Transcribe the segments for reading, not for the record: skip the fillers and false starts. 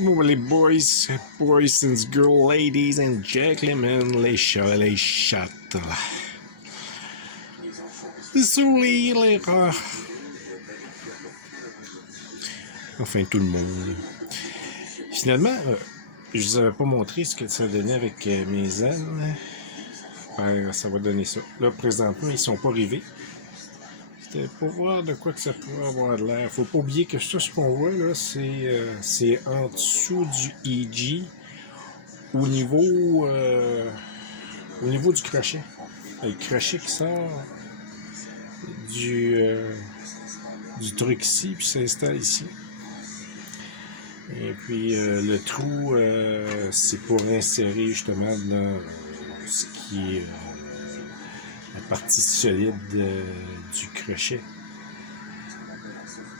Les boys and girls, ladies and gentlemen, les chats, les chattes. Les souris, les rats. Enfin, tout le monde. Finalement, je vous avais pas montré ce que ça donnait avec mes ânes. Ça va donner ça. Là, présentement, ils sont pas rivés. C'était pour voir de quoi que ça pourrait avoir de l'air. Faut pas oublier que tout ce qu'on voit, là, c'est en dessous du EG au niveau du crochet. Le crochet qui sort du truc ici, puis s'installe ici. Et puis le trou, c'est pour insérer justement dans ce qui est la partie solide du crochet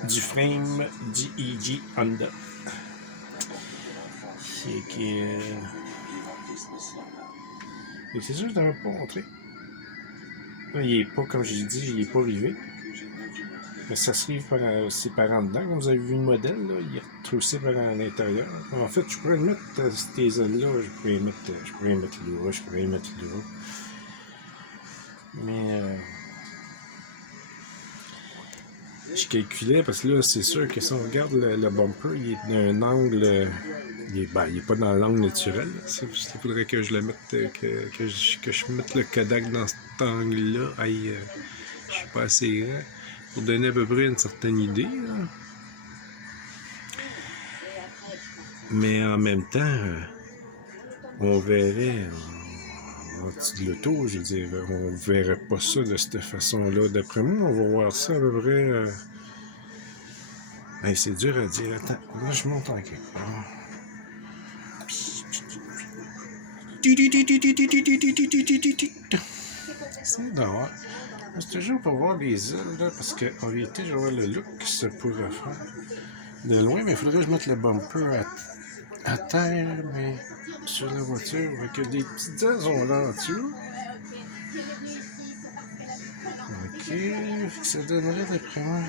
du frame du EG Honda. C'est sûr que je n'avais pas montré. Là, il est pas, comme j'ai dit, il est pas rivé. Mais ça se rive c'est par en dedans. Comme vous avez vu le modèle, là, il est retroussé par l'intérieur. En fait, je pourrais mettre ces ailes-là, je pourrais les mettre là. Mais je calculais parce que là, c'est sûr que si on regarde le bumper, il est d'un angle. Il est pas dans l'angle naturel. Il faudrait que je le mette, que je mette le Kodak dans cet angle-là. Je suis pas assez grand pour donner à peu près une certaine idée. Là. Mais en même temps, on verrait en dessous de l'auto, je veux dire, on verrait pas ça de cette façon-là. D'après moi, on va voir ça à peu près. C'est dur à dire. Attends, là je monte en quelque part. C'est dehors. C'est toujours pour voir les îles, là, parce qu'en réalité, je vois le look que ça pourrait faire. De loin, mais il faudrait que je mette le bumper à terre, mais sur la voiture, avec des petites ailes là en dessous. Ok, ça donnerait d'après moi.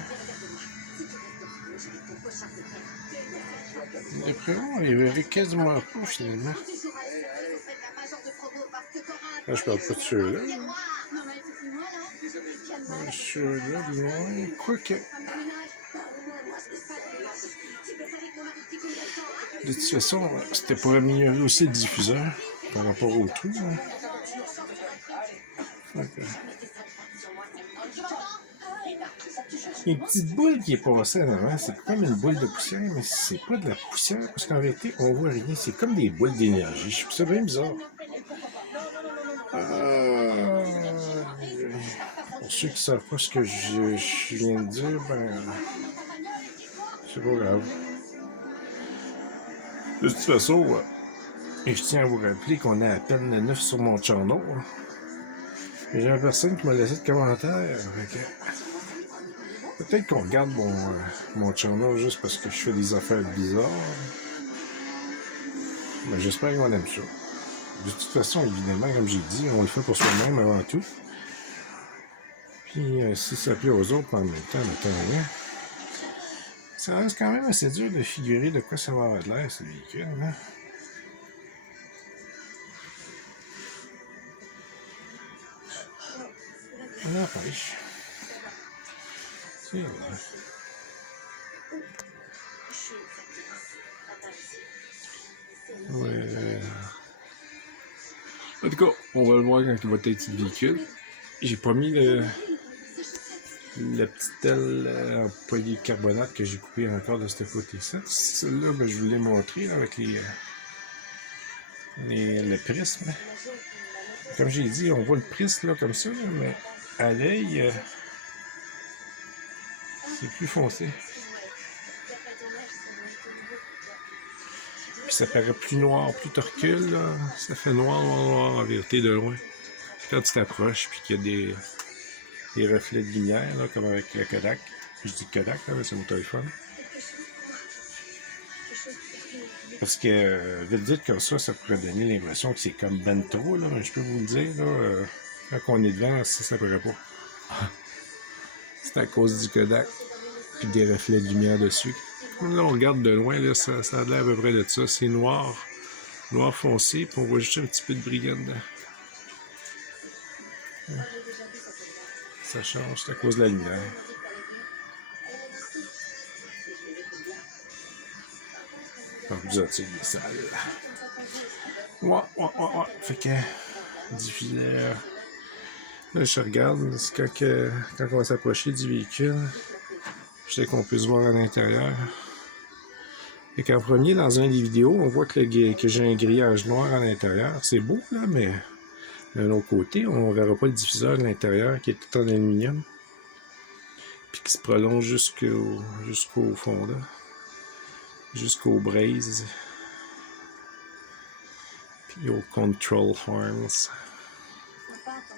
D'après moi, on les verrait quasiment pas finalement. Là, je parle pas de ceux-là. Ceux-là, de loin, quoique. De toute façon, c'était pour améliorer aussi le diffuseur par rapport au trou. Hein. Okay. Il y a une petite boule qui est passée en avant, c'est comme une boule de poussière, mais c'est pas de la poussière, parce qu'en réalité, on voit rien, c'est comme des boules d'énergie. Je trouve ça bien bizarre. Pour ceux qui ne savent pas ce que je viens de dire, c'est pas grave. De toute façon, je tiens à vous rappeler qu'on est à peine 9 sur mon channel. J'ai une personne qui m'a laissé de commentaire. Peut-être qu'on regarde mon channel juste parce que je fais des affaires bizarres. Mais j'espère qu'on aime ça. De toute façon, évidemment, comme j'ai dit, on le fait pour soi-même avant tout. Puis si ça plaît aux autres en même temps, rien. Ça reste quand même assez dur de figurer de quoi ça va avoir de l'air, ce véhicule. Hein? La pêche. C'est vrai. Ouais. En tout cas, on va le voir quand il va être le véhicule. J'ai pas mis la petite aile en polycarbonate que j'ai coupé encore de ce côté-ci. Celle-là, je vous l'ai montré avec le prisme. Comme j'ai dit, on voit le prisme là, comme ça, là, mais à l'œil, c'est plus foncé. Puis ça paraît plus noir, plus tu recules, là, ça fait noir en vérité de loin. Quand tu t'approches, puis qu'il y a des reflets de lumière, là, comme avec le Kodak. Je dis Kodak, là, c'est mon téléphone. Parce que, vite comme ça pourrait donner l'impression que c'est comme ben trop, là, je peux vous le dire, là, quand on est devant, ça pourrait pas. C'est à cause du Kodak, puis des reflets de lumière dessus. Là, on regarde de loin, là, ça a l'air à peu près de ça. C'est noir. Noir foncé, puis on voit juste un petit peu de brillant dedans. Ça change, c'est à cause de la lumière. Vous les salles. Ouais. Fait que, diffuseur. Là, je regarde, c'est quand on va s'approcher du véhicule, je sais qu'on peut se voir à l'intérieur. Fait qu'en premier, dans une des vidéos, on voit que j'ai un grillage noir à l'intérieur. C'est beau, là, mais d'un autre côté, on verra pas le diffuseur de l'intérieur qui est tout en aluminium. Puis qui se prolonge jusqu'au fond, là. Jusqu'aux braises. Puis aux control arms.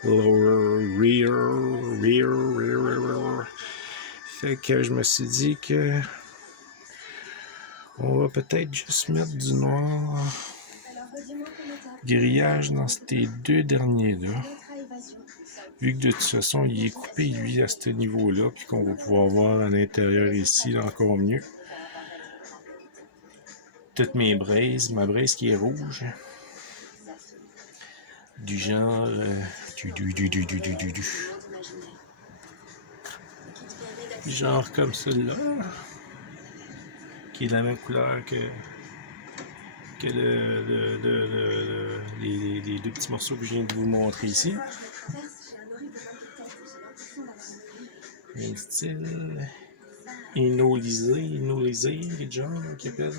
Lower, rear. Fait que je me suis dit que on va peut-être juste mettre du noir grillage dans ces deux derniers-là. Vu que de toute façon, il est coupé, lui, à ce niveau-là, puis qu'on va pouvoir voir à l'intérieur ici, là, encore mieux. Toutes mes braises, ma braise qui est rouge. Du genre... genre comme celle-là. Qui est de la même couleur que les deux petits morceaux que je viens de vous montrer ici. Même style. Inolisé, genre, qui appelle.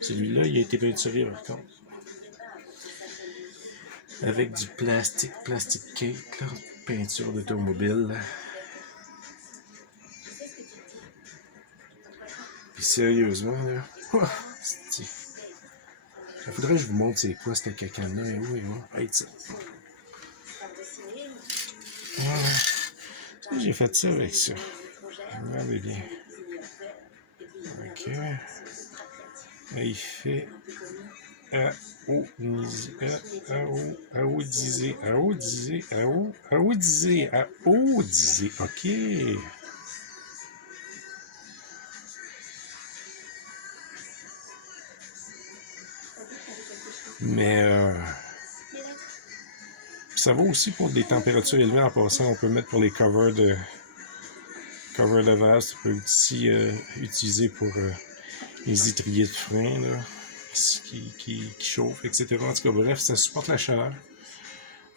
Celui-là, il a été peinturé par contre. Avec du plastique cake, là, peinture d'automobile. Puis sérieusement, là, il faudrait que je vous montre c'est quoi cette cacane-là. Et où? Hey, ça. Voilà. J'ai fait ça avec ça. Regardez bien. Ok. Là, il fait aodisé. Ok. Mais ça vaut aussi pour des températures élevées en passant. On peut mettre pour les covers de vase. Ça peut aussi utiliser pour les étriers de frein là, qui chauffent, etc. En tout cas, bref, ça supporte la chaleur.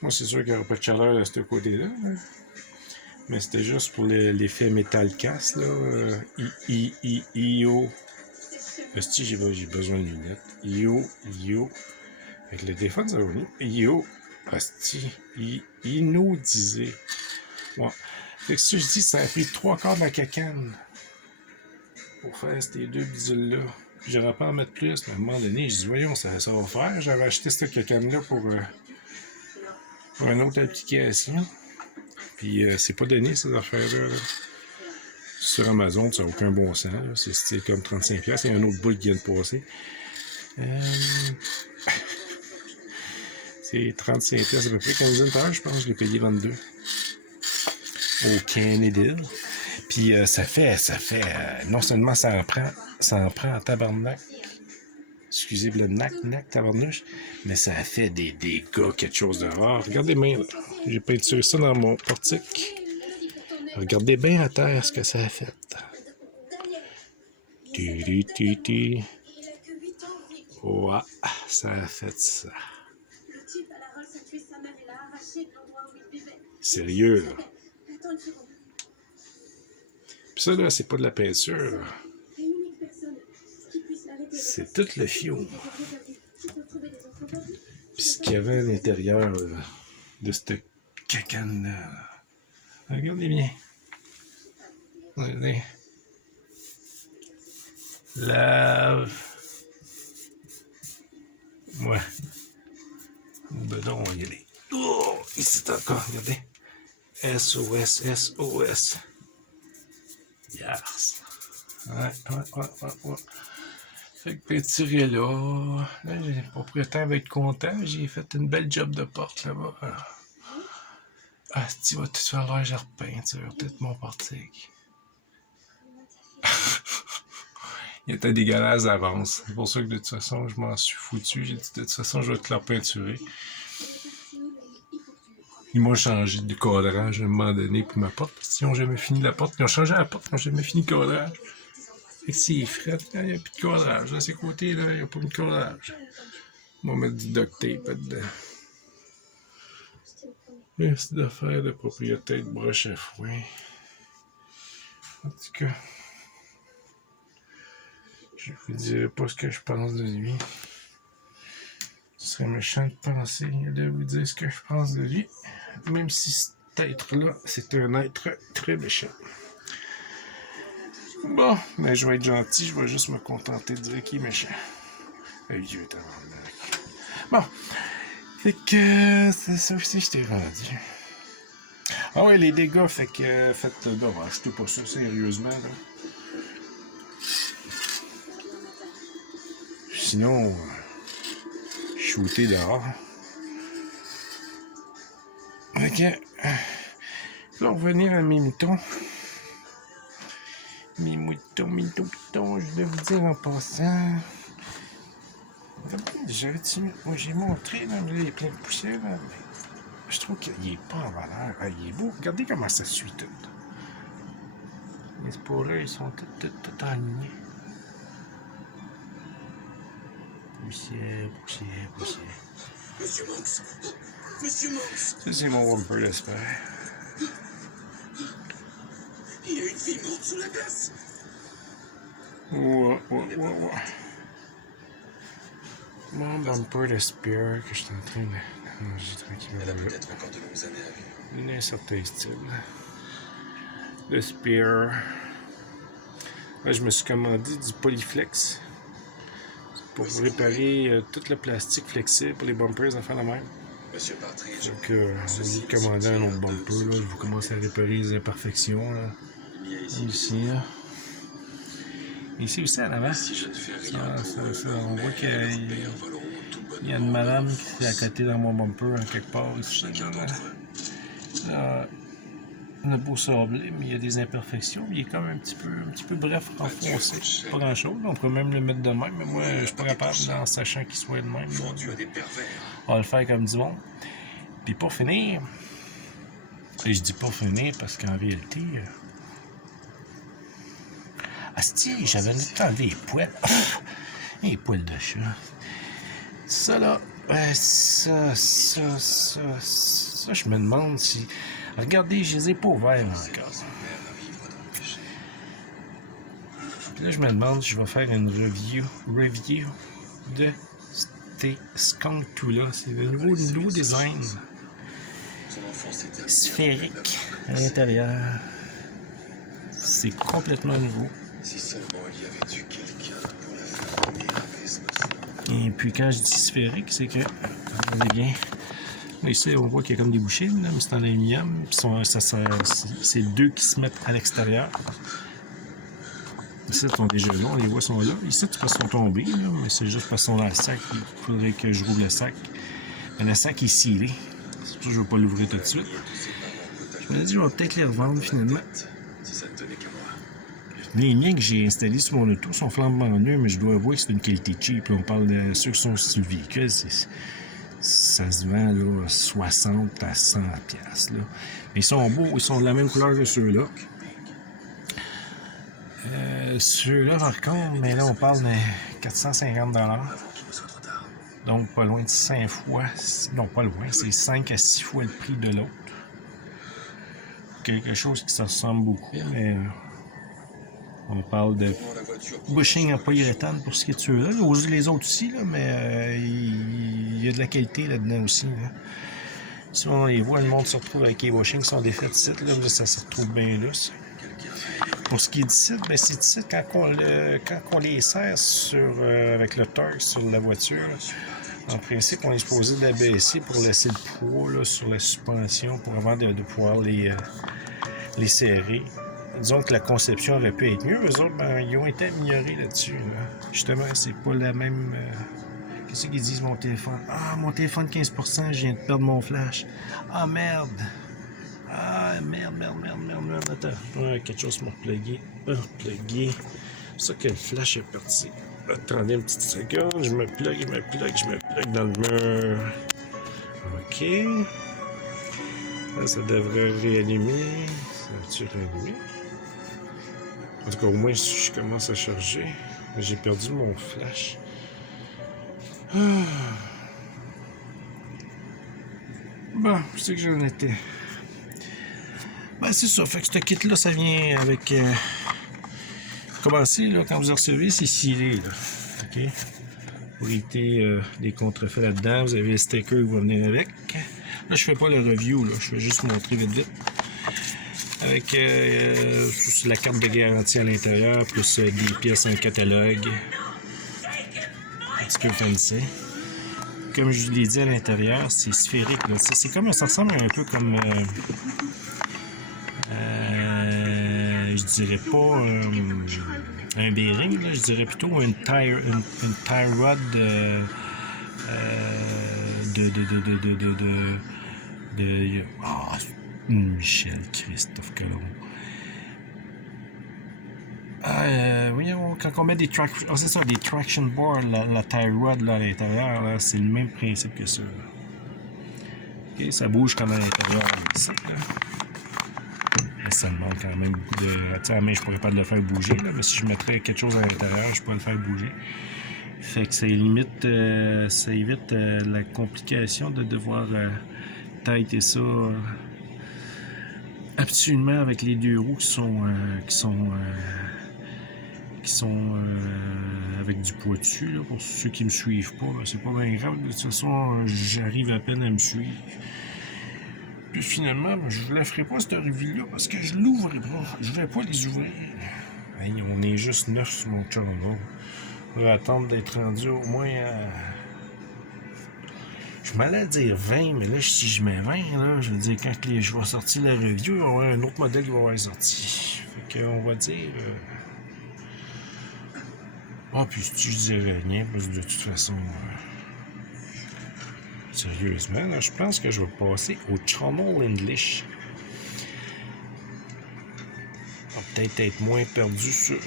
Moi, c'est sûr qu'il n'y aura pas de chaleur de ce côté-là. Hein. Mais c'était juste pour l'effet métal casse. Là. IO. Est-ce que j'ai besoin de lunettes? IO. Avec le téléphone, ça va venir. IO. Asti. Inodisé. Ouais. Fait que si je dis, ça a pris 3/4 de la cacane pour faire ces deux bidules-là. J'aurais pas à en mettre plus, mais à un moment donné, je dis, voyons, ça va faire. J'avais acheté cette cacane-là pour une autre application. Puis c'est pas donné, ces affaires-là. Là. Sur Amazon, ça n'a aucun bon sens. C'est comme 35$. Il y a un autre bout qui vient de passer. C'est 35$ à peu près. Quinzaine par heure, je pense que je l'ai payé 22. Au Canada. Puis ça fait non seulement ça en prend en tabarnak. Excusez le nac, tabarnouche, mais ça a fait des dégâts, quelque chose de rare. Regardez bien, là. J'ai peinturé ça dans mon portique. Regardez bien à terre ce que ça a fait. Ouais, ça a fait ça. Sérieux, là. Puis ça, là, c'est pas de la peinture, là. C'est tout le fioul. Puis ce qu'il y avait à l'intérieur de cette cacane-là. Regardez bien. Regardez. Lave. Ouais. Ben non, on va y aller. Oh, ici c'est encore, regardez. SOS. Yes. Ouais. Fait que peinturer là. Là, le propriétaire va être content. J'ai fait une belle job de porte là-bas. Ah, tu vas tout faire l'air, je repeins, tu vas peut-être mon portique. Il était dégueulasse d'avance. C'est pour ça que de toute façon, je m'en suis foutu. J'ai dit, de toute façon, je vais te la peinturer. Ils m'ont changé de cadrage à un moment donné pour ma porte. Ils n'ont jamais fini la porte. Ils ont changé la porte, ils n'ont jamais fini le cadrage. Fait que c'est fret, il n'y a plus de cadrage. De ces côtés-là, il n'y a pas de cadrage. On va mettre du duct tape dedans. C'est d'affaires de propriété de broche à foin. En tout cas, je ne vous dirai pas ce que je pense de lui. Ce serait méchant de penser, de vous dire ce que je pense de lui. Même si cet être-là, c'est un être très méchant. Bon, mais je vais être gentil, je vais juste me contenter de dire qu'il est méchant. Vieux tabarnak. Bon, fait que c'est ça aussi que je t'ai rendu. Ah ouais, les dégâts, fait que faites dommage, achetez pas ça sérieusement, là. Sinon, shooter dehors. Fait que, je vais revenir à mes moutons. Mes moutons, je vais vous dire en passant. Moi, j'ai montré, là, il est plein de poussière, là, mais je trouve qu'il est pas en valeur. Ah, il est beau. Regardez comment ça suit tout. Les sporeurs, ils sont tout alignés. Poussière. Monsieur Monks. Ça, c'est mon Whomper d'espère. Il y a une fille morte sous la glace. Ouais. Mon bumper de spear que je suis en train de manger tranquillement. Elle a peut-être encore de longues années à vivre. Un certain style. Le spear. Là, je me suis commandé du Polyflex. Pour réparer tout le plastique flexible pour les bumpers, à faire la même. Monsieur Partridge. Donc, j'ai commandé un autre bumper. Là, je vais commencer à réparer les imperfections. Là. Ici, là. Ici aussi, en avant. Si je ne fais rien on voit qu'il y a une madame qui est à côté dans mon bumper, en quelque part ici. Là, on a beau sabler, mais il y a des imperfections. Il est comme un petit peu bref, enfoncé. Pas grand-chose. On pourrait même le mettre de même, mais moi, je suis pas capable, en sachant qu'il soit de même. On va le faire comme du monde. Puis pour finir, et je dis pas finir parce qu'en réalité... Asti, j'avais enlevé les poils. Les poils de chat. Ça là, ça, je me demande si... Regardez, je les ai pas ouverts encore. Puis là, je me demande si je vais faire une review de ces skunks tout-là. C'est le nouveau design. Sphérique à l'intérieur. C'est complètement nouveau. Si seulement il y avait eu quelqu'un pour la faire venir avec ce Et puis quand je dis sphérique, c'est que, regardez bien, là, ici on voit qu'il y a comme des bouchées, là, mais c'est en aluminium, puis c'est deux qui se mettent à l'extérieur. Ici, ils sont déjà là, on les voit, sont là. Ici, ils sont tombés, là, mais c'est juste parce qu'ils sont dans le sac, il faudrait que je rouvre le sac. Mais le sac est scellé, c'est pour ça que je ne vais pas l'ouvrir tout de suite. Je me dis, je vais peut-être les revendre finalement. Si ça ne tenait qu'à moi. Les miens que j'ai installés sur mon auto sont flambant neufs, mais je dois avouer que c'est une qualité cheap. Là, on parle de ceux qui sont sur le véhicule, ça se vend là, 60 à 100 $. Là. Mais ils sont beaux, ils sont de la même couleur que ceux-là. Ceux-là, par contre, mais là, on parle de 450 $. Donc, pas loin de 5 fois, non, pas loin, c'est 5 à 6 fois le prix de l'autre. Quelque chose qui se ressemble beaucoup, mais on parle de bushing en polyuréthane pour ce qui est de ceux-là. Il y a aussi les autres aussi, là, mais il y a de la qualité là-dedans aussi. Là. Si on les voit, le monde se retrouve avec les bushings qui sont défaits de site, là, ça se retrouve bien lousse. Pour ce qui est du site, ben c'est du site quand on les serre avec le torque sur la voiture. En principe, on est supposé l'abaisser pour laisser le poids là, sur la suspension pour avant de pouvoir les serrer. Disons que la conception aurait pu être mieux. Eux autres, ben, ils ont été améliorés là-dessus. Là. Justement, c'est pas la même... Qu'est-ce qu'ils disent, mon téléphone? Ah, mon téléphone, 15%, je viens de perdre mon flash. Ah, merde! Ah, merde. Attends, quelque chose m'a replugué. C'est pour ça que le flash est parti. Attendez une petite seconde, je me plug dans le mur. Ok. Là, ça devrait réallumer. Ça va-tu réallumer? En tout cas, au moins, je commence à charger. Mais j'ai perdu mon flash. Bon, je sais que j'en étais. Ben, c'est ça. Fait que ce kit-là, ça vient avec... Commencer, là, quand vous en recevez, c'est scellé, là. OK? Pour éviter des contrefaits là-dedans, vous avez le sticker qui va venir avec. Là, je fais pas le review, là. Je vais juste montrer vite. Avec la carte de garantie à l'intérieur, plus des pièces, un catalogue. Un petit peu fancy. Comme je vous l'ai dit à l'intérieur, c'est sphérique, là. C'est comme, ça ressemble un peu comme... je dirais pas un bearing, là, je dirais plutôt une tie rod de Michel Christophe Colomb. Voyons, quand on met des c'est ça, des traction bars, la tie rod là, à l'intérieur, là, c'est le même principe que ça. Okay, ça bouge comme à l'intérieur ici, là. Ça demande quand même beaucoup de... Tu sais, à la main, je pourrais pas le faire bouger, là, mais si je mettrais quelque chose à l'intérieur, je pourrais le faire bouger. Fait que ça évite la complication de devoir tighter ça absolument avec les deux roues qui sont avec du poids dessus. Là. Pour ceux qui me suivent pas, ben, c'est pas bien grave. De toute façon, j'arrive à peine à me suivre. Puis finalement, je ne vous la ferai pas cette revue-là parce que je l'ouvrirai pas. Je ne vais pas les ouvrir. Hey, on est juste 9 sur mon channel. On va attendre d'être rendu au moins à... Je m'allais dire 20, mais là, si je mets 20, là, je veux dire, quand je vais sortir la review, il va y avoir un autre modèle qui va avoir sorti. Fait qu'on va dire... puis si je dirais rien, parce que de toute façon... Sérieusement, là, je pense que je vais passer au channel English. On va peut-être être moins perdu sur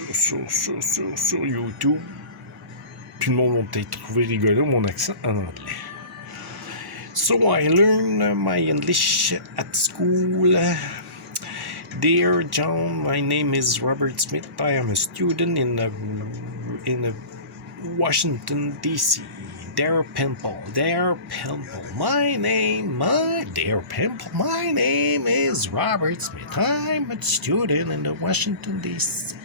YouTube. Puis le monde va peut-être trouver rigolo mon accent en anglais. So I learned my English at school. Dear John, my name is Robert Smith. I am a student in Washington, D.C. Dear Pimple, my name is Robert Smith. I'm a student in the Washington, D.C.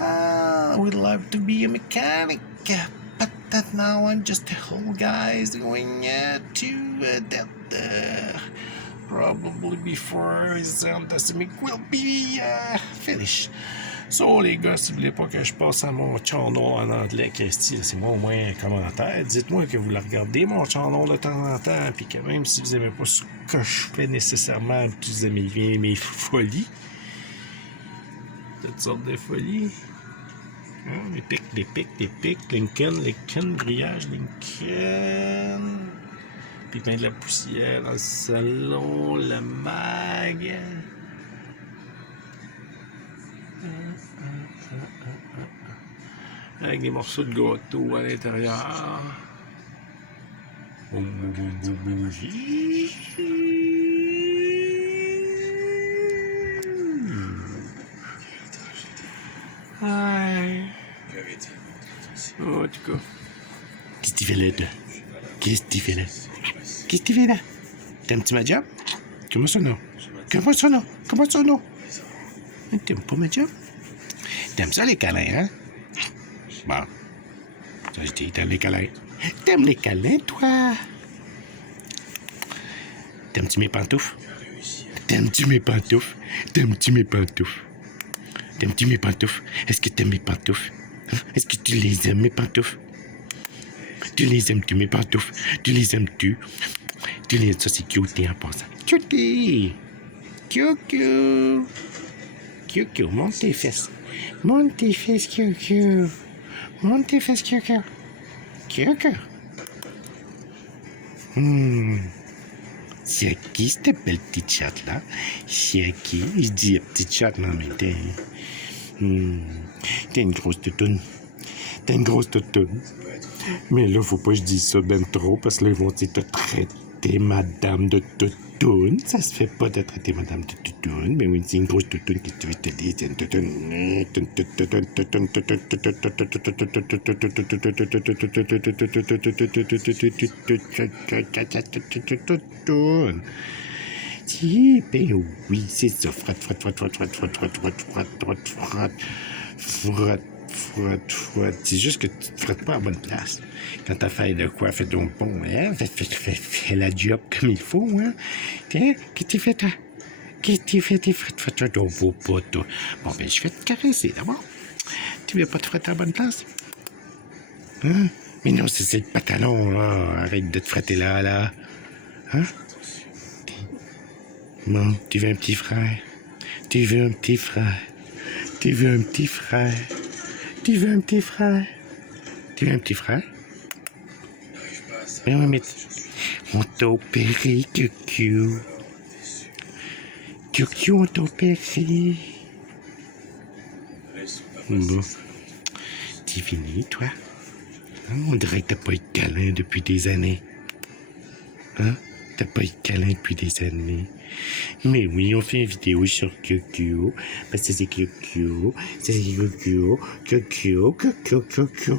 I would love to be a mechanic, but that now I'm just a whole guy going to that probably before his decimic will be finished. So, les gars, si vous voulez pas que je passe à mon channel en anglais, c'est moi au moins un commentaire. Dites-moi que vous le regardez, mon channel, de temps en temps, puis que même si vous n'aimez pas ce que je fais nécessairement, vous aimez bien mes folies. Toutes sortes de folies. Les pics, Lincoln, grillage, Lincoln. Puis plein de la poussière dans le salon, le mag. Avec des morceaux de gâteau à l'intérieur. Bougie. Ouais. Oh, en tout cas. Qu'est-ce que tu fais là, toi? Qu'est-ce que tu fais là? Qu'est-ce que tu fais là? T'aimes-tu ma job? Comment ça, non? Comment ça, non? T'aimes pas ma job? T'aimes ça, les câlins, hein? Bon. Ça, je dis, t'aimes les câlins. T'aimes les câlins, toi? T'aimes-tu mes pantoufles? T'aimes-tu mes pantoufles? Est-ce que t'aimes mes pantoufles? Est-ce que tu les aimes, mes pantoufles? Tu les aimes-tu, mes pantoufles? Ça, c'est cute, en passant. Cutie! Cucu! Monte tes fesses, Cucu! C'est à qui cette belle petite chatte là? C'est à qui? Je dis petite chatte, mais en même temps. T'es une grosse toutoune. T'es une grosse toutoune. Mais là, faut pas que je dise ça ben trop, parce que là, ils vont te traiter madame de toutoune. Ça se fait pas de traiter madame de toutoune. Mais oui, c'est une grosse toutoune que tu veux te dire. C'est une toutoune. Ben oui, c'est ça. Frotte, frotte, frotte, frotte, frotte, frotte, frotte, frotte, frotte, frotte, frotte, frotte, frotte, frotte. C'est juste que tu te frottes pas à la bonne place. Quand t'as fait de quoi, fais donc bon, hein? Fais la job comme il faut, hein? Tiens, qu'est-ce que tu fais, toi? Qu'est-ce que tu fais, tes frottes, frottes, ton beau pas, toi? Bon, ben, je vais te caresser, d'abord. Tu veux pas te frotter à la bonne place? Hein? Mais non, c'est le pantalon, là. Arrête de te frotter là, là. Hein? Bon, tu veux un petit frère? Tu veux un petit frère? Tu veux un petit frère? Tu veux un petit frère? Tu veux un petit frère? Mais oui, mais on t'a opéré, Cucu. Cucu, on t'a opéré. Bon, t'es fini, toi? On dirait que t'as pas eu de câlin depuis des années. Hein? T'as pas eu de câlin depuis des années. Mais oui, on fait une vidéo sur Cucu. Parce que c'est Cucu. C'est Cucu. Cucu. Cucu. Cucu. Cucu.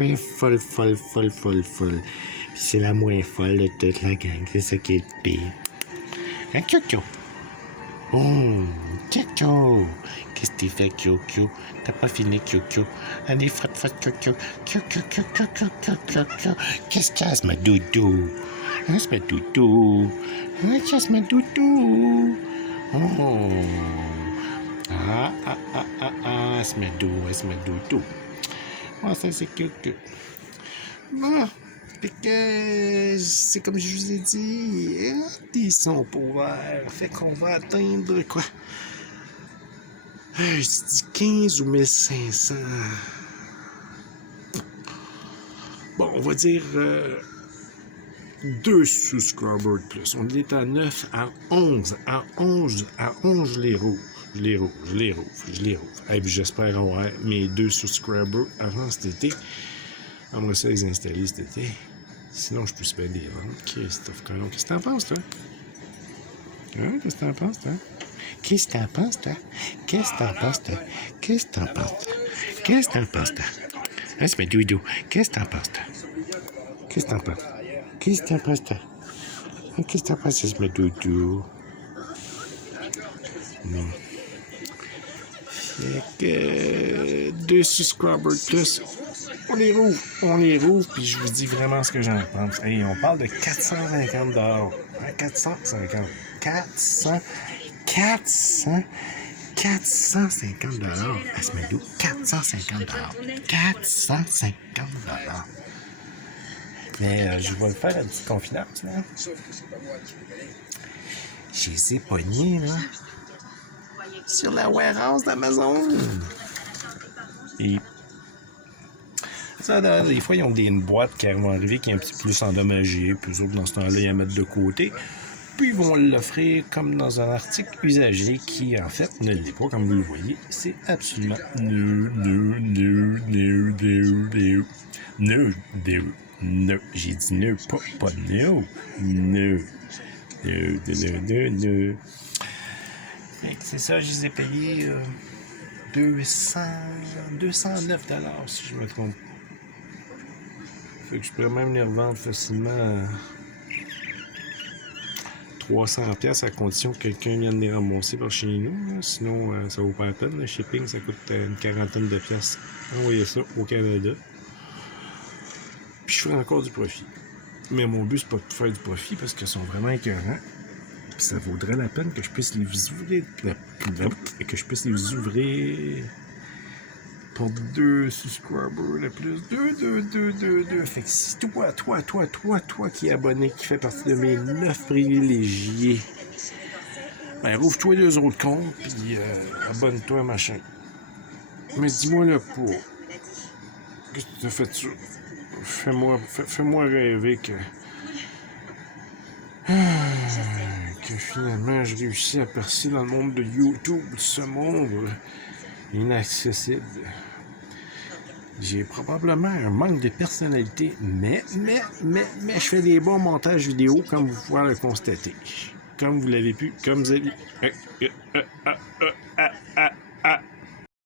Elle est folle, folle, folle, folle, folle. Puis c'est la moins folle de toute la gang. C'est ça qui est le pire. Hein, Cucu? Oh, Cucu. Qu'est-ce que tu fais, Cucu? T'as pas fini, Cucu. Allez, frotte, frotte, Cucu. Cucu, Cucu, Cucu, Cucu. Qu'est-ce qu'il y a, ma doudou? Hein, c'est ma doudou. Hein, c'est ma doudou. Oh. Ah, ah, ah, ah, ah, c'est ma doudou. Oh, ça, c'est Cucu. Bon, fait que, c'est comme je vous ai dit, ils sont pas ouverts. Fait qu'on va atteindre quoi? Je dis 15 ou 1500. Bon, on va dire 2 subscribers de plus. On est à 9, à 11. À 11, je les rouvre. Et puis j'espère avoir mes 2 subscribers avant cet été. J'aimerais ça les installer cet été. Sinon, je peux se payer des ventes. Qu'est-ce que t'en penses, toi? Hein? Qu'est-ce que t'en penses, toi? Qu'est-ce que t'en penses, toi? Qu'est-ce que t'en penses, toi? Qu'est-ce que t'en penses, toi? Qu'est-ce que t'en penses, toi? Hein, c'est ma doudou. Qu'est-ce que t'en penses, toi? Qu'est-ce que t'en penses? Qu'est-ce que t'en penses, toi? Qu'est-ce que t'en penses, c'est ma doudou? Non. Fait que 2 subscribers plus. On les rouvre, puis je vous dis vraiment ce que j'en pense. Hey, on parle de 450 $. Hein, 450. 450 $. Asmadou, 450 $. 450 $. Mais je vais le faire une petite confidence, là. Je les ai pognés, là. Sur la warehouse d'Amazon. Et ça, là, des fois, ils ont une boîte qui vont arriver qui est un petit peu plus endommagée. Puis eux autres, dans ce temps-là, ils la mettent de côté. Puis ils vont l'offrir comme dans un article usagé qui, en fait, ne l'est pas, comme vous le voyez. C'est absolument no. J'ai dit no, pas no. No. C'est ça, je les ai payés 209 $, si je me trompe. Fait que je pourrais même les revendre facilement à 300 $ à condition que quelqu'un vienne les ramasser par chez nous. Là. Sinon, ça vaut pas la peine. Le shipping, ça coûte une quarantaine de pièces. Envoyez ça au Canada. Puis je ferai encore du profit. Mais mon but, c'est pas de faire du profit parce qu'ils sont vraiment écœurants. Puis ça vaudrait la peine que je puisse les ouvrir pour 2 subscribers de plus. 2. Fait que si toi qui es abonné, qui fait partie de mes 9 privilégiés, ben rouvre-toi 2 autres comptes, puis abonne-toi, machin. Mais dis-moi le pour. Qu'est-ce que tu as fait ça? Fais-moi rêver que que finalement je réussis à percer dans le monde de YouTube, ce monde inaccessible. J'ai probablement un manque de personnalité, mais je fais des bons montages vidéo, comme vous pouvez le constater. Comme vous l'avez pu, comme vous avez...